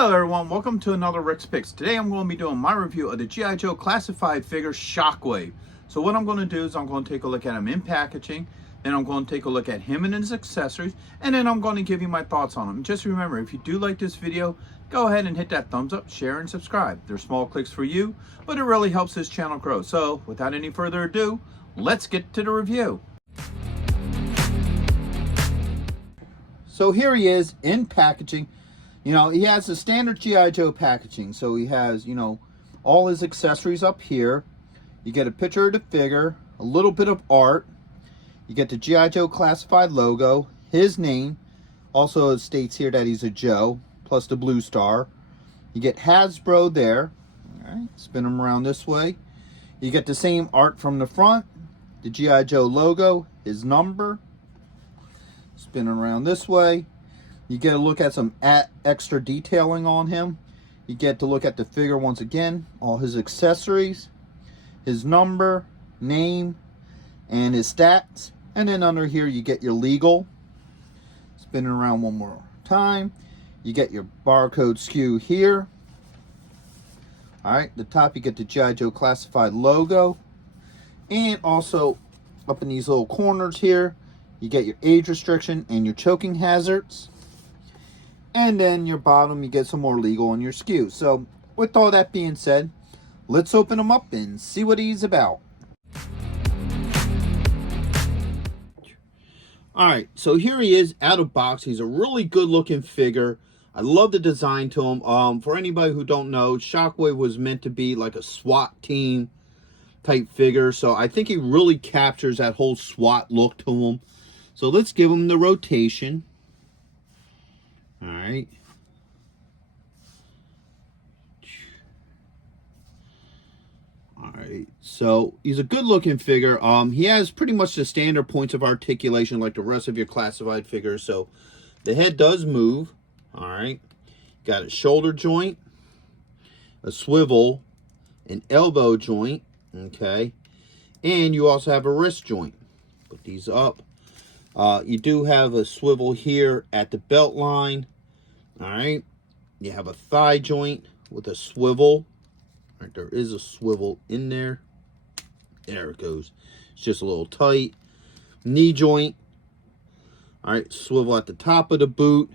Hello everyone, welcome to another Rick's Picks. Today I'm going to be doing my review of the G.I. Joe classified figure Shockwave. So what I'm going to do is I'm going to take a look at him in packaging, then I'm going to take a look at him and his accessories, and then I'm going to give you my thoughts on him. And just remember, if you do like this video, go ahead and hit that thumbs up, share, and subscribe. They're small clicks for you, but it really helps this channel grow. So without any further ado, let's get to the review. So here he is in packaging. You know, he has the standard G.I. Joe packaging. So he has, you know, all his accessories up here. You get a picture of the figure, a little bit of art. You get the G.I. Joe classified logo, his name. Also it states here that he's a Joe, plus the blue star. You get Hasbro there. All right, spin him around this way. You get the same art from the front, the G.I. Joe logo, his number. Spin around this way. You get a look at some extra detailing on him. You get to look at the figure once again, all his accessories, his number, name, and his stats. And then under here you get your legal. Spinning around one more time. You get your barcode SKU here. Alright, the top you get the G.I. Joe classified logo. And also up in these little corners here, you get your age restriction and your choking hazards. And then your bottom, you get some more legal on your SKU. So with all that being said, let's open him up and see what he's about. Alright, so here he is out of box. He's a really good looking figure. I love the design to him. For anybody who don't know, Shockwave was meant to be like a SWAT team type figure. So I think he really captures that whole SWAT look to him. So let's give him the rotation. All right. All right. So he's a good looking figure. He has pretty much the standard points of articulation like the rest of your classified figures. So the head does move. All right. Got a shoulder joint, a swivel, an elbow joint. Okay. And you also have a wrist joint. Put these up. You do have a swivel here at the belt line. All right. You have a thigh joint with a swivel. All right, there is a swivel in there. There it goes. It's just a little tight. Knee joint. All right, swivel at the top of the boot.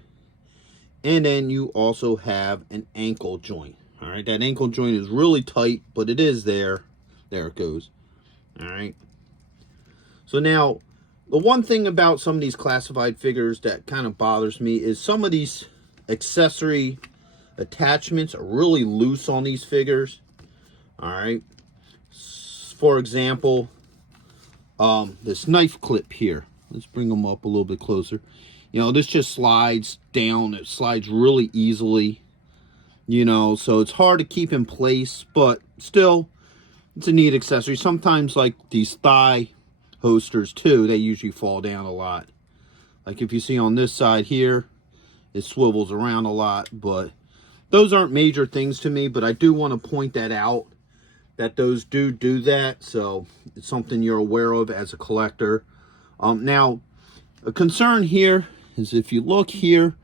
And then you also have an ankle joint. All right, that ankle joint is really tight, but it is there. There it goes. All right. So now, the one thing about some of these classified figures that kind of bothers me is some of these accessory attachments are really loose on these figures. All right. For example, this knife clip here. Let's bring them up a little bit closer. You know, this just slides down. It slides really easily. You know, so it's hard to keep in place, but still, it's a neat accessory. Sometimes, like these thigh holsters too, they usually fall down a lot. Like if you see on this side here, it swivels around a lot, but those aren't major things to me, but I do want to point that out, that those do that. So it's something you're aware of as a collector. Now, a concern here is if you look here,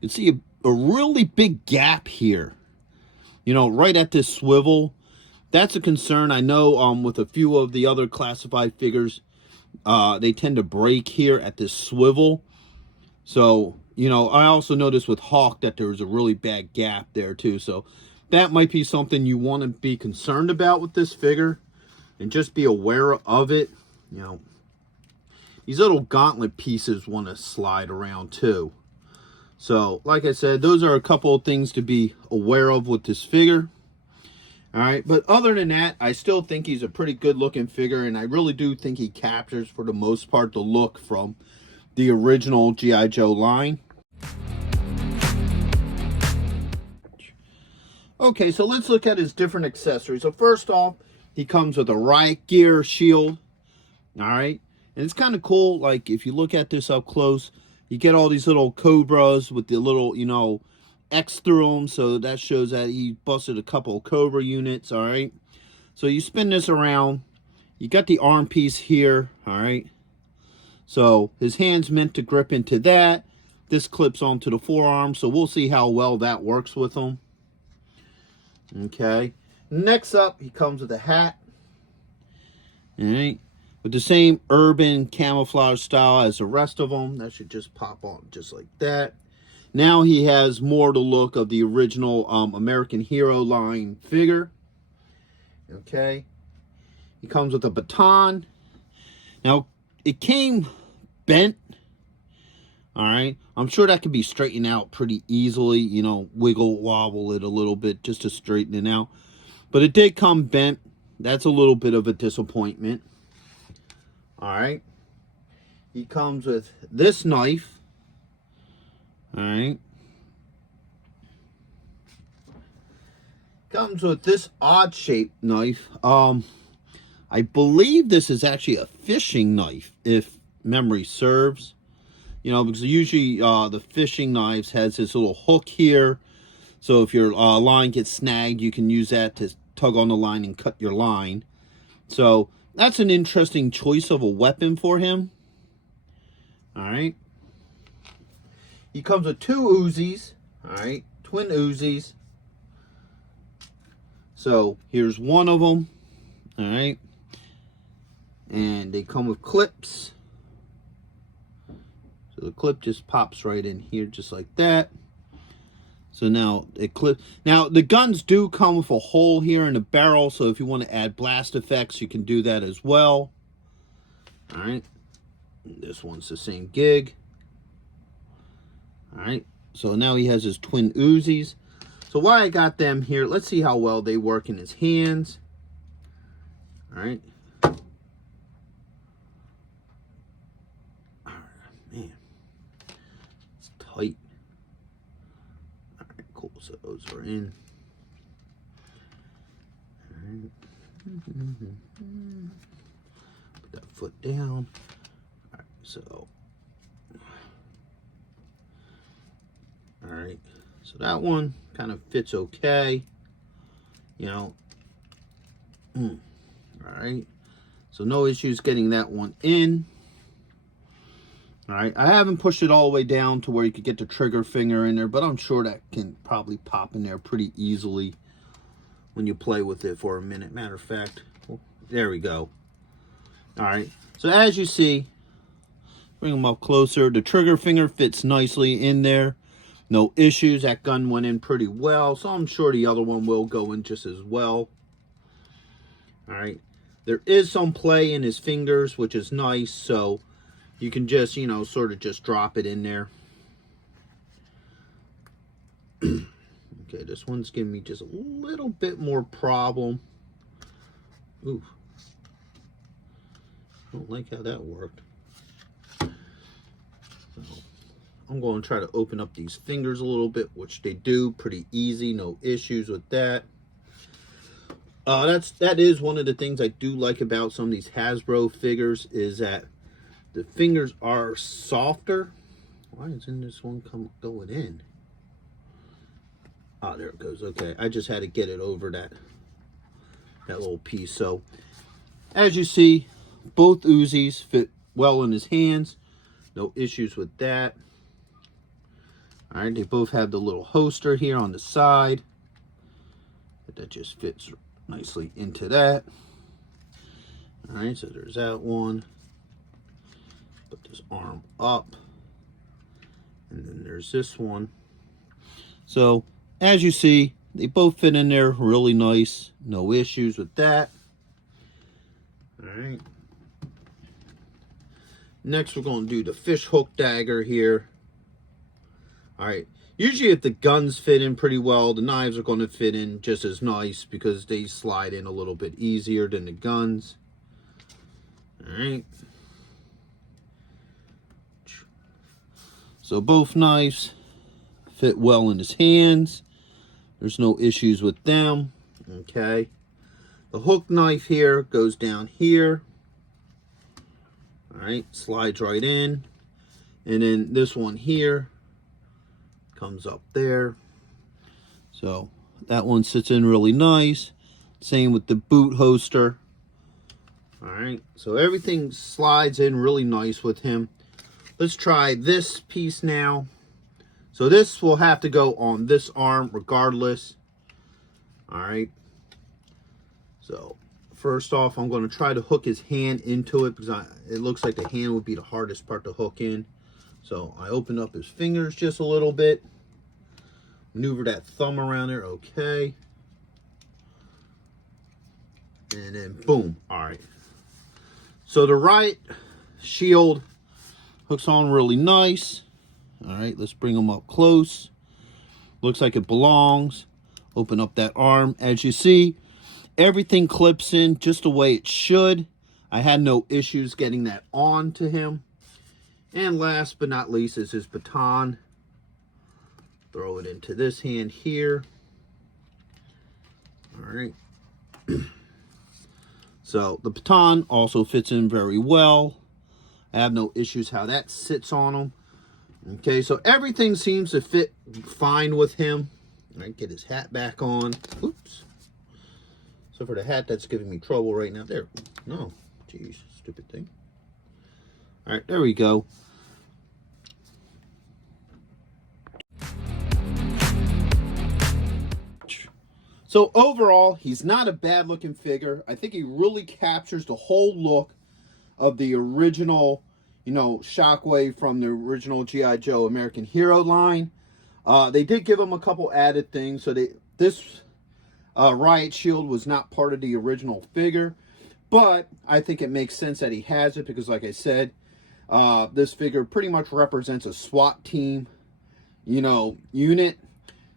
you see a really big gap here, you know, right at this swivel. That's a concern. I know with a few of the other classified figures, they tend to break here at this swivel. So, you know, I also noticed with Hawk that there was a really bad gap there too. So that might be something you want to be concerned about with this figure and just be aware of it. You know, these little gauntlet pieces want to slide around too. So, like I said, those are a couple of things to be aware of with this figure. All right, but other than that, I still think he's a pretty good looking figure, and I really do think he captures, for the most part, the look from the original G.I. Joe line. Okay, so let's look at his different accessories. So first off, he comes with a riot gear shield. All right, and it's kind of cool. Like if you look at this up close, you get all these little cobras with the little, you know, X through them, so that shows that he busted a couple of Cobra units. All right, so you spin this around, you got the arm piece here. All right, so his hand's meant to grip into that, This clips onto the forearm, so we'll see how well that works with him. Okay. Next up, he comes with a hat. All right. With the same urban camouflage style as the rest of them. That should just pop on just like that. Now he has more the look of the original American Hero line figure. Okay. He comes with a baton. Now, it came bent. All right. I'm sure that could be straightened out pretty easily. You know, wiggle, wobble it a little bit just to straighten it out. But it did come bent. That's a little bit of a disappointment. All right. He comes with this knife. All right. Comes with this odd shaped knife. I believe this is actually a fishing knife, if memory serves. You know, because usually the fishing knives has this little hook here. So if your line gets snagged, you can use that to tug on the line and cut your line. So that's an interesting choice of a weapon for him. All right. He comes with 2 Uzis. All right. Twin Uzis. So here's one of them. All right. And they come with clips. So the clip just pops right in here just like that. So now it clips. Now the guns do come with a hole here in the barrel. So if you want to add blast effects, you can do that as well. All right. This one's the same gig. All right. So now he has his twin Uzis. So why I got them here, let's see how well they work in his hands. All right. Man, it's tight. All right, cool. So those are in. All right. Put that foot down. All right, so. All right. So that one kind of fits okay. You know. All right. So no issues getting that one in. All right, I haven't pushed it all the way down to where you could get the trigger finger in there, but I'm sure that can probably pop in there pretty easily when you play with it for a minute. Matter of fact, well, there we go. All right, so as you see, bring them up closer. The trigger finger fits nicely in there. No issues. That gun went in pretty well, so I'm sure the other one will go in just as well. All right, there is some play in his fingers, which is nice, so you can just, you know, sort of just drop it in there. Okay, this one's giving me just a little bit more problem. Ooh. Don't like how that worked. So, I'm going to try to open up these fingers a little bit, which they do pretty easy. No issues with that. That is one of the things I do like about some of these Hasbro figures is that the fingers are softer. Why isn't this one going in? Ah, there it goes. Okay, I just had to get it over that little piece. So, as you see, both Uzis fit well in his hands. No issues with that. All right, they both have the little holster here on the side. But that just fits nicely into that. All right, so there's that one. Put this arm up. And then there's this one. So, as you see, they both fit in there really nice. No issues with that. All right. Next, we're going to do the fish hook dagger here. All right. Usually, if the guns fit in pretty well, the knives are going to fit in just as nice because they slide in a little bit easier than the guns. All right. So both knives fit well in his hands. There's no issues with them. Okay. The hook knife here goes down here. All right, slides right in. And then this one here comes up there. So that one sits in really nice. Same with the boot holster. All right, so everything slides in really nice with him. Let's try this piece now. So this will have to go on this arm regardless. All right. So first off, I'm going to try to hook his hand into it because it looks like the hand would be the hardest part to hook in. So I open up his fingers just a little bit. Maneuver that thumb around there. Okay. And then boom. All right. So the right shield hooks on really nice. All right, let's bring them up close. Looks like it belongs. Open up that arm. As you see, everything clips in just the way it should. I had no issues getting that on to him. And last but not least is his baton. Throw it into this hand here. All right. So the baton also fits in very well. I have no issues how that sits on him. Okay, so everything seems to fit fine with him. All right, get his hat back on. Oops. So for the hat, that's giving me trouble right now. There. No. Jeez, stupid thing. All right, there we go. So overall, he's not a bad looking figure. I think he really captures the whole look of the original, you know, Shockwave from the original G.I. Joe American Hero line. They did give him a couple added things. So this riot shield was not part of the original figure. But I think it makes sense that he has it because, like I said, this figure pretty much represents a SWAT team, you know, unit.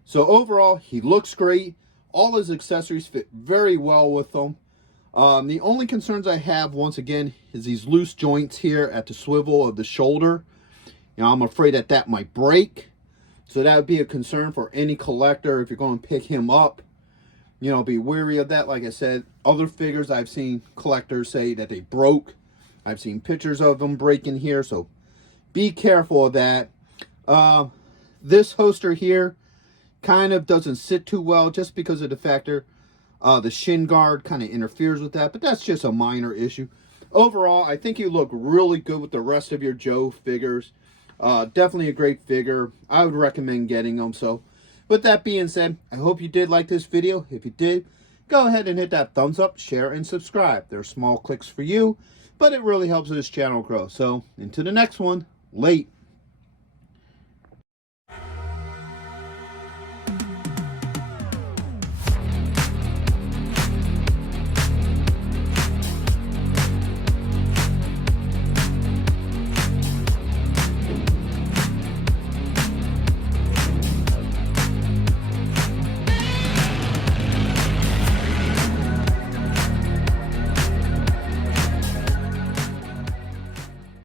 So overall, he looks great. All his accessories fit very well with them. The only concerns I have, once again, is these loose joints here at the swivel of the shoulder. You know, I'm afraid that that might break. So that would be a concern for any collector if you're going to pick him up. You know, be wary of that. Like I said, other figures I've seen collectors say that they broke. I've seen pictures of them breaking here, so be careful of that. This holster here kind of doesn't sit too well just because of the factor the shin guard kind of interferes with that, but that's just a minor issue. Overall, I think you look really good with the rest of your Joe figures. Definitely a great figure. I would recommend getting them. So with that being said, I hope you did like this video. If you did, go ahead and hit that thumbs up, share, and subscribe. They're small clicks for you, but it really helps this channel grow. So until the next one, late.